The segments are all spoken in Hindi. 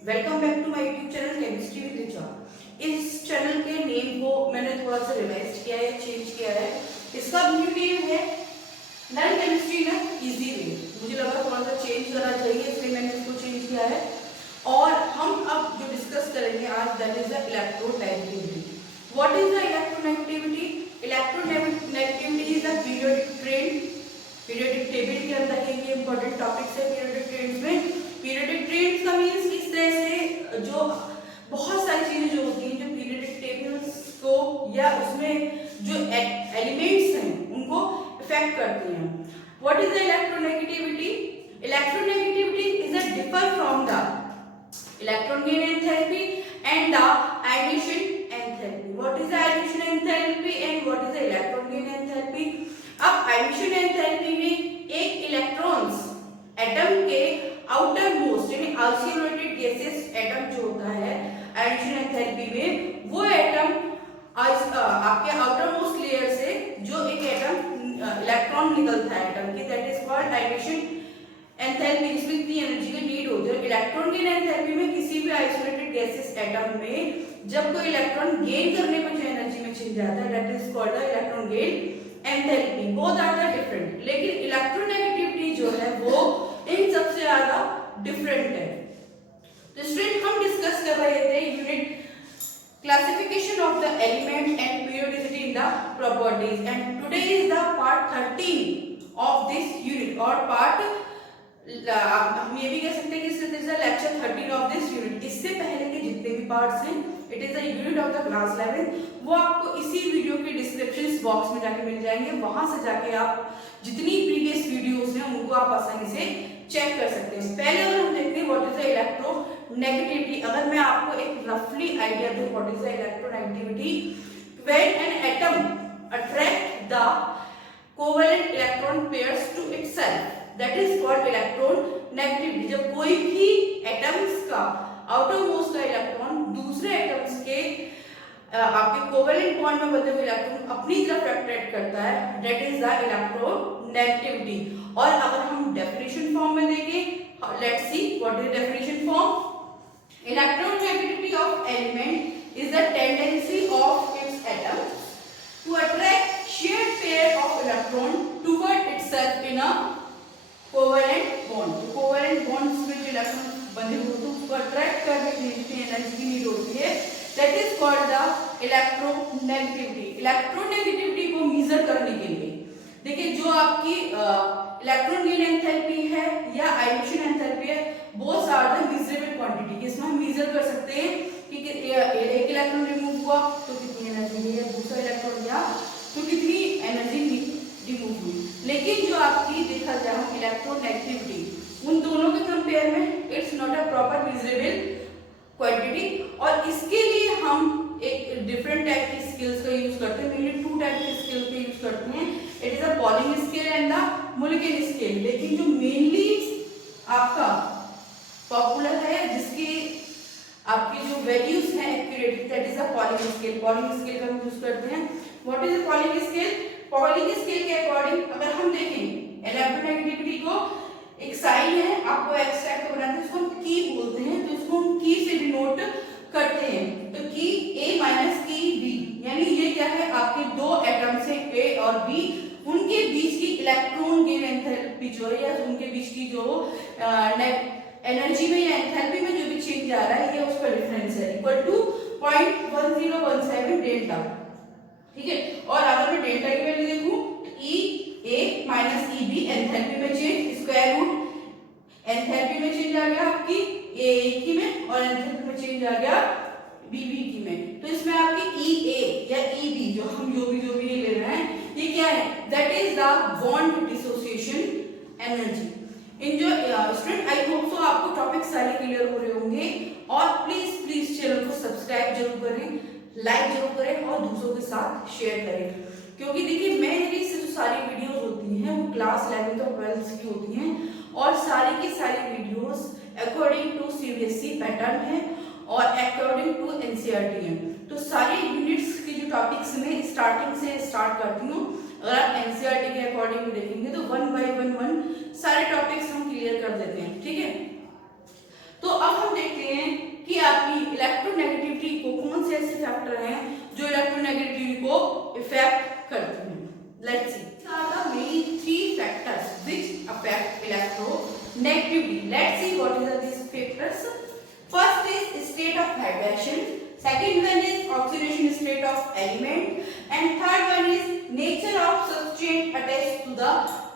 Welcome back to my YouTube channel chemistry with Richa. इस चैनल के नेम को मैंने थोड़ा सा रिवाइज किया है, चेंज किया है। इसका न्यू नेम है learn chemistry in easy way. मुझे लगा थोड़ा सा चेंज करना चाहिए, इसलिए मैंने इसको चेंज किया है। और हम अब जो डिस्कस करेंगे आज, that is the electronegativity. What is the electronegativity? Electronegativity is the periodic trend. Periodic table के अंदर ये इंपॉर्टेंट टॉपिक्स है। पीरियोडिक ट्रेंड्स में पीरियोडिक ट्रेंड्स का मींस इस तरह से जो बहुत सारी चीजें जो होती हैं जो पीरियोडिक टेबल्स को या उसमें जो एलिमेंट्स हैं उनको इफेक्ट करती हैं। What is the electronegativity? Electronegativity is a differ from the electron gain enthalpy and the addition enthalpy. What is the addition enthalpy and what is the electron gain enthalpy? अब एडिशन एंथैल्पी में एक इलेक्ट्रॉन्स एटम के आउटर मोस्ट यानी आइसोलेटेड गैसेस एटम जो होता है एडिशन एंथैल्पी में, वो एटम आपके आउटर मोस्ट लेयर से जो एक एटम इलेक्ट्रॉन निकलता है एटम की, that is called addition enthalpy. इसमें कितनी एनर्जी की नीड होती है। इलेक्ट्रॉन गेन एंथैल्पी में किसी भी आइसोलेटेड गैसेस एटम में जब कोई इलेक्ट्रॉन गेन करने पर जो एनर्जी में चेंज आता है, that is called the electron gain enthalpy. Both are the different, लेकिन इलेक्ट्रोनेगेटिविटी जो है वो इन सबसे ज्यादा डिफरेंट है। तो स्टूडेंट हम डिस्कस कर रहे थे unit classification of the element and periodicity in the properties, and today is the part 13 of this unit. और पार्ट हम ये भी कह सकते हैं कि this is the lecture 13 of this unit. इससे पहले के जितने भी पार्ट्स हैं, it is the unit of the class 11, वो आपको इसी वीडियो के डिस्क्रिप्शन बॉक्स में जाके मिल जाएंगे। वहां से जाके आप जितनी प्रीवियस वीडियोस हैं उनको आप आसानी से चेक कर सकते हैं। पहले अगर हम देखते हैं व्हाट इज द इलेक्ट्रोनेगेटिविटी, अगर मैं आपको एक रफली आइडिया दूं what is the electronegativity, when an atom attract the covalent electron pairs to itself, that is called electronegativity. जब कोई भी एटम्स का आउटर मोस्ट का इलेक्ट्रॉन दूसरे एटम्स के आपके कोवेलेंट बॉन्ड में बंधे हुए इलेक्ट्रॉन अपनी तरफ अट्रैक्ट करता है, दैट इज द इलेक्ट्रोनेगेटिविटी। और अगर हम डेफिनेशन फॉर्म में देखें, let's see what is definition form. Electronegativity of element is the tendency of its atom to attract shared pair of electron toward itself in a covalent bond. Covalent bonds में जो इलेक्ट्रॉन बंधे हुए होते हैं उसको अट्रैक्ट करने के लिए जितनी एनर्जी की नीड होती है, that is called the electronegativity. Electronegativity को मेजर करने के लिए देखिए जो आपकी इलेक्ट्रॉन गेन एंथैल्पी है या आयोनेशन एंथैल्पी है, both are the measurable quantity. इसमें हम मेजर कर सकते हैं कि एक इलेक्ट्रॉन रिमूव हुआ तो कितनी एनर्जी गई है, दूसरा इलेक्ट्रॉन गया तो कितनी एनर्जी रिमूव हुई। लेकिन जो आपकी देखा जाए इलेक्ट्रोनेगेटिविटी, उन दोनों के कंपेयर में it's not a proper measurable quantity. और इसके लिए हम एक डिफरेंट टाइप की स्केल्स का यूज करते हैं। मेनली टू टाइप के स्केल का यूज करते हैं, it is a Pauling scale and the Mulliken scale. लेकिन जो मेनली आपका पॉपुलर है, जिसकी आपकी जो वैल्यूज हैं accurate, that is a Pauling scale. Polling scale का हम यूज करते हैं। What is a Pauling scale? Polling scale के अकॉर्डिंग अगर हम देखें इलेक्ट्रोनेगेटिविटी को, एक साइन है, आपको एक्सट्रैक्ट बनाते हैं, उसको हम की बोलते हैं, तो उसको हम की से डिनोट करते हैं। तो की ए माइनस की बी, यानी ये क्या है, आपके दो एटम्स हैं ए और बी, उनके बीच की इलेक्ट्रॉन गेन एंथैल्पी जो है या उनके बीच की जो एनर्जी में या एंथैल्पी में जो भी चेंज आ रहा है, ये उसका डिफरेंस है, इक्वल टू 0.1017 डेल्टा। ठीक है। और अगर मैं डेल्टा की वैल्यू देखूं तो ई ए माइनस ई बी, एंथैल्पी में चेंज, स्क्वायर रूट एंथैल्पी में चेंज आ गया आपकी ए की में, और एंथैल्पी में चेंज आ गया बी की में। तो इसमें आपकी ई ए या ई बी जो हम जो भी ये ले रहे हैं, ये क्या है, that is the bond dissociation energy. इन जो स्टूडेंट, आई होप सो आपको टॉपिक सारे क्लियर हो रहे होंगे। और प्लीज चैनल को सब्सक्राइब जरूर करें, लाइक जरूर करें और दूसरों के साथ शेयर करें। क्योंकि देखिए मेरी से जो सारी वीडियोस होती हैं वो क्लास 11 और 12 की होती हैं, और सारी की सारी videos according to CBSE pattern है और अकॉर्डिंग टू एनसीईआरटी है। तो सारे यूनिट्स की जो टॉपिक्स में स्टार्टिंग से स्टार्ट करती हूँ। अगर आप एनसीईआरटी के अकॉर्डिंग देखेंगे तो 1 बाय 1 सारे टॉपिक्स हम क्लियर कर देते हैं। ठीक है। तो अब हम देखते हैं state of hydration, second one is oxidation state of element, and third one is nature of substrate attached to the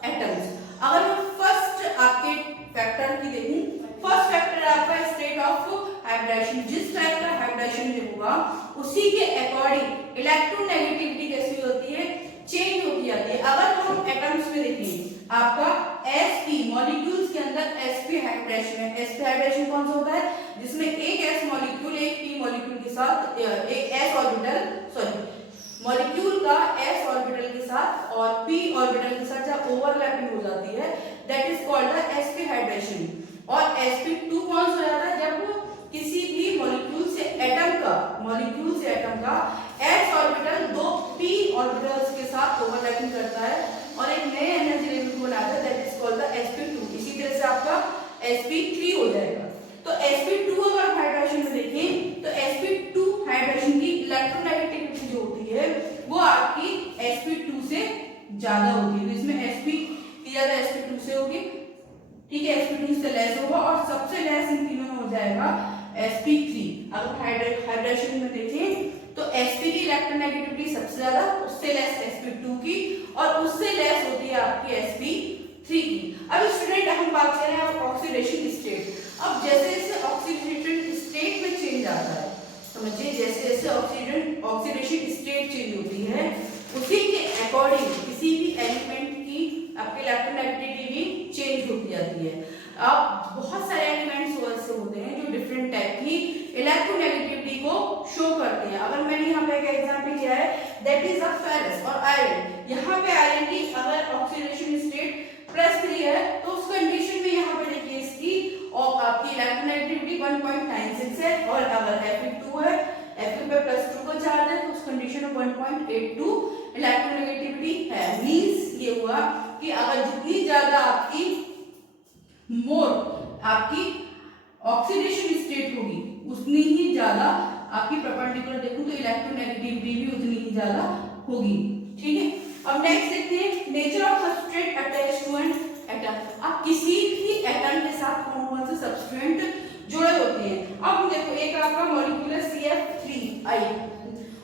atoms. अगर मैं फर्स्ट आपके फैक्टर की देखूं, फर्स्ट फैक्टर आपका स्टेट ऑफ हाइब्रिडेशन, जिस टाइप का हाइब्रिडेशन होगा उसी के अकॉर्डिंग इलेक्ट्रोनेगेटिविटी कैसी होती है, चेंज होती जाती है। अगर हम एटम्स में देखें आपका sp मॉलिक्यूल्स के अंदर sp हाइब्रिडेशन है। sp हाइब्रिडेशन कौन सा होता है, जिसमें एक s मॉलिक्यूल एक p मॉलिक्यूल के साथ एक s ऑर्बिटल मॉलिक्यूल का s ऑर्बिटल के साथ और p ऑर्बिटल के साथ जब ओवरलैपिंग हो जाती है, that is called the sp hybridisation. और sp2 कौन सा हो जाता है, जब किसी भी मॉलिक्यूल से एटम का s ऑर्बिटल दो p ऑर्बिटल्स के साथ ओवरलैपिंग करता है और एक नए एनर्जी लेवल को बनाता है, that is called the sp2। इसी तरह से आपका sp3 हो जाएगा। तो sp2 अगर हाइड्रेशन में देखें तो sp2 हाइड्रेशन की इलेक्ट्रोनेगेटिविटी जो होती है वो आपकी sp2 से ज्यादा होती है। तो इसमें sp की ज्यादा sp2 से होगी, ठीक है, sp2 से लेस होगा और सबसे लेस इन तीनों में हो जाएगा sp3। अगर हाइड्रेशन में देखें तो sp की इलेक्ट्रोनेगेटिविटी सबसे ज्यादा, उससे लेस sp2 की और उससे लेस होती है आपकी sp3 की। अब स्टूडेंट हम बात कर रहे हैं ऑक्सीडेशन स्टेट। अब जैसे जैसे ऑक्सीडेशन स्टेट में चेंज आता है, समझिए जैसे जैसे ऑक्सीडेशन स्टेट चेंज होती है उसी के अकॉर्डिंग किसी भी एलिमेंट की आपकी इलेक्ट्रोनेगेटिविटी भी चेंज होती जाती है। अब बहुत सारे एलिमेंट्स ऐसे होते हैं जो डिफरेंट टाइप की इलेक्ट्रोनेगेटिविटी को शो करते हैं। अगर मैंने यहाँ पे एक एग्जांपल किया है, दैट इज अ फेरस और आयरन। यहाँ पे आयरन की अगर ऑक्सीडेशन स्टेट +3 है तो उस कंडीशन में यहाँ पे देखिए इसकी और आपकी इलेक्ट्रोनेगेटिविटी 1.96 है, और अगर Fe2 है, Fe पे +2 का चार्ज है तो उस कंडीशन में 1.82 इलेक्ट्रोनेगेटिविटी है। मींस ये हुआ कि अगर जितनी ज्यादा आपकी मोर आपकी ऑक्सीडेशन स्टेट होगी उतनी ही ज्यादा आपकी परपेंडिकुलर देखूं तो इलेक्ट्रोनेगेटिविटी भी उतनी ही ज्यादा होगी, ठीक है। अब नेक्स्ट देखते हैं nature of substrate attached to an atom. अब किसी भी एटम के साथ कौन कौन से सबस्ट्रेट जुड़े होते हैं। अब देखो एक आपका मॉलिक्यूल है CF3I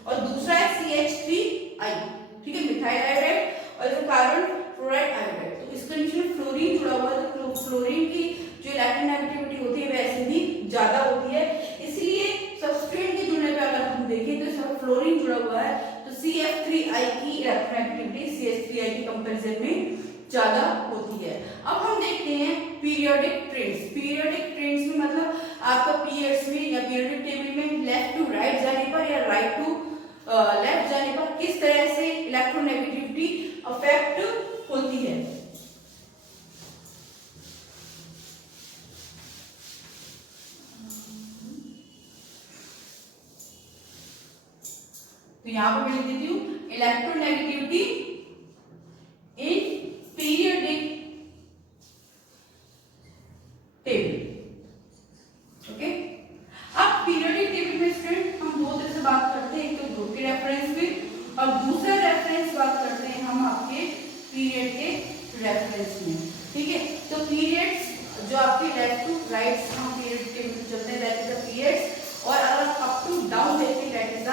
और दूसरा है CH3I, ठीक है, मिथाइल आयोडाइड और कार्बन फ्लोराइड आयोडाइड। तो इस कंडीशन में फ्लोरीन जुड़ा हुआ है तो फ्लोरीन की जो इलेक्ट्रोनेगेटिविटी होती है वैसे भी ज्यादा होती है, इसलिए सबस्ट्रेट के जुड़ने पे अगर हम देखें तो इसमें फ्लोरीन जुड़ा हुआ है तो CF3I की इलेक्ट्रोनेगेटिविटी CH3I के कंपैरिजन में ज्यादा होती है। अब हम देखते हैं पीरियोडिक ट्रेंड्स। पीरियोडिक ट्रेंड्स में मतलब आपका पीरियड्स में या पीरियोडिक टेबल में लेफ्ट टू राइट जाने पर या राइट टू लेफ्ट जाने पर किस तरह से इलेक्ट्रोनेगेटिविटी अफेक्ट होती है। तो यहां पर मैं लिख देती हूं electronegativity in periodic table, okay. अब पीरियोडिक टेबल में स्टूडेंट हम दो तरह से बात करते हैं, एक तो ग्रुप के रेफरेंस में और दूसरा रेफरेंस बात करते हैं हम आपके पीरियड के रेफरेंस में, ठीक है। तो पीरियड्स जो आपके लेफ्ट टू राइट हम पीरियड टेबल में चलते हैं, दैट इज द पीरियड्स, और अगर अप टू डाउन देखते हैं दैट इज द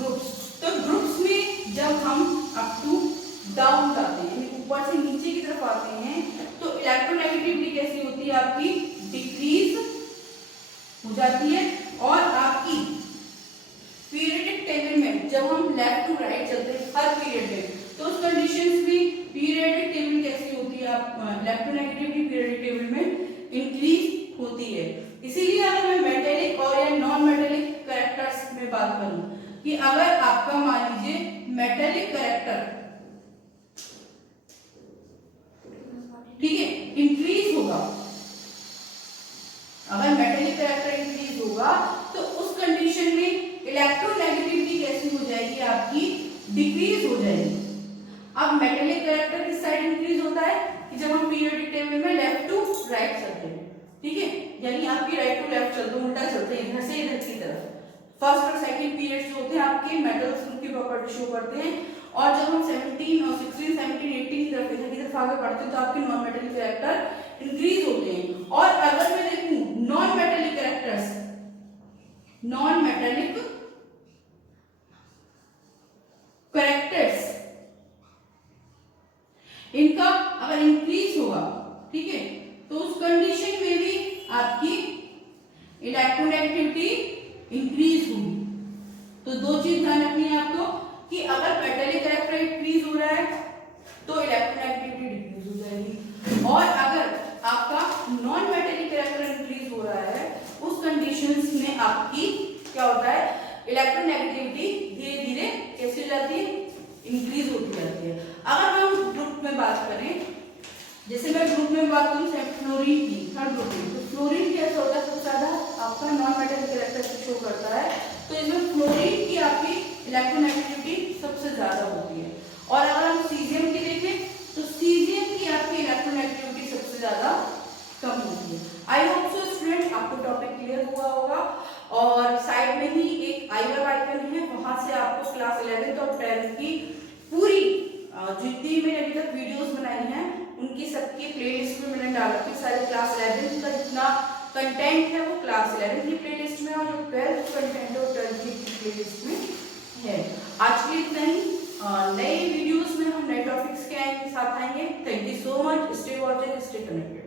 ग्रुप्स। तो ग्रुप्स में जब हम अप टू डाउन जाते हैं यानी ऊपर से नीचे की तरफ आते हैं तो इलेक्ट्रोनेगेटिविटी कैसी होती है आपकी डिक्रीज हो जाती है। और आपकी पीरियोडिक टेबल में जब हम लेफ्ट टू राइट चलते हैं हर पीरियड में तो उस कंडीशंस में पीरियोडिक टेबल कैसी होती है, आप इलेक्ट्रोनेगेटिविटी पीरियोडिक टेबल में इंक्रीज होती है। इसीलिए अगर मैं मेटेलिक और या नॉन मेटेलिक कैरेक्टर्स में बात करूं कि अगर आपका मान लीजिए मेटेलिक कैरेक्टर, ठीक है, इंक्रीज होगा, अगर मेटेलिक कैरेक्टर इंक्रीज होगा तो उस कंडीशन में इलेक्ट्रोनेगेटिविटी कैसी हो जाएगी आपकी डिक्रीज हो जाएगी। अब मेटेलिक कैरेक्टर किस साइड इंक्रीज होता है कि जब हम पीरियोडिक टेबल में लेफ्ट टू राइट चलते हैं, ठीक है, यानी आपकी राइट टू लेफ्ट चलते हैं, उल्टा चलते हैं इधर से इधर की तरफ। फर्स्ट और सेकंड पीरियड्स जो होते हैं आपके मेटल्स की प्रॉपर्टी शो करते हैं, और जब हम 17 और 16 17 18 की तरफ इधर की तरफ आगे बढ़ते हैं तो आपके नॉन मेटेलिक कैरेक्टर इंक्रीज होते हैं। और अगर मैं देखूं नॉन मेटेलिक कैरेक्टर्स इंक्रीज होगी। तो दो चीज ध्यान रखनी है आपको कि अगर मेटेलिक कैरेक्टर इंक्रीज हो रहा है तो इलेक्ट्रोनेगेटिविटी डिक्रीज हो जाएगी, और अगर आपका नॉन मेटेलिक कैरेक्टर इंक्रीज हो रहा है उस कंडीशंस में आपकी क्या होता है, इलेक्ट्रोनेगेटिविटी धीरे धीरे कैसे हो जाती है, इंक्रीज होती जाती है। अगर हम ग्रुप में बात करें, जैसे मैं ग्रुप में बात करूं फ्लोरीन की, थर्ड ग्रुप की, तो फ्लोरीन कैसा होता है, सबसे ज्यादा आपका नॉन मेटेलिक कैरेक्टर शो करता है, तो इसमें फ्लोरीन की आपकी इलेक्ट्रोनेगेटिविटी सबसे ज्यादा होती है। और अगर हम सीजियम की देखें तो सीजियम की आपकी इलेक्ट्रोनेगेटिविटी सबसे ज्यादा कम होती है। आई होप सो स्टूडेंट आपको टॉपिक क्लियर हुआ होगा, और साइड में ही एक आई वेब आइकन है, वहां से आपको क्लास 11th और 12th की पूरी जितनी मैंने अभी तक वीडियोस बनाई हैं उनकी सबकी प्लेलिस्ट में मैंने डाल रखी। सारे क्लास 11th का जितना कंटेंट है वो क्लास 11th की प्लेलिस्ट में, और जो 12th कंटेंट है वो 12th की प्लेलिस्ट में है। आज के लिए इतना ही, नए वीडियोस में हम नए टॉपिक्स के साथ आएंगे। Thank you so much, stay watching, stay connected.